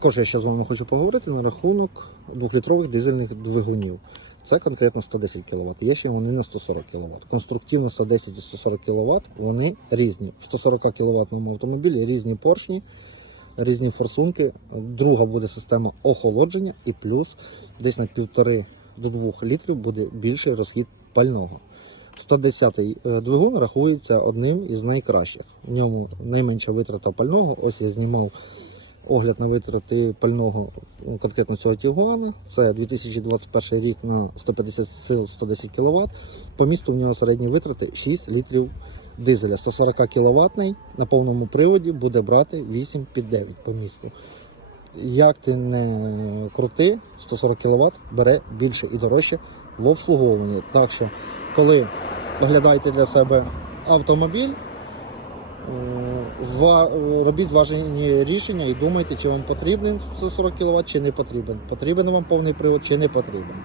Також я ще з вами хочу поговорити на рахунок двохлітрових дизельних двигунів. Це конкретно 110 кВт. Є ще вони на 140 кВт. Конструктивно 110 і 140 кВт вони різні. В 140 кВт автомобілі різні поршні, різні форсунки. Друга буде система охолодження, і плюс десь на 1,5 до 2 літрів буде більший розхід пального. 110-й е, двигун рахується одним із найкращих. В ньому найменша витрата пального. Ось я знімав огляд на витрати пального ну, конкретно цього Тігуана. Це 2021 рік на 150 сил 110 кВт. По місту в нього середні витрати 6 літрів дизеля. 140 кВт на повному приводі буде брати 8 під 9 по місту. Як ти не крути, 140 кВт бере більше і дорожче в обслуговуванні. Так що, коли оглядаєте для себе автомобіль, Е, зва- е, робіть зважені рішення і думайте, чи вам потрібен 140 кВт, чи не потрібен. Потрібен вам повний привод, чи не потрібен.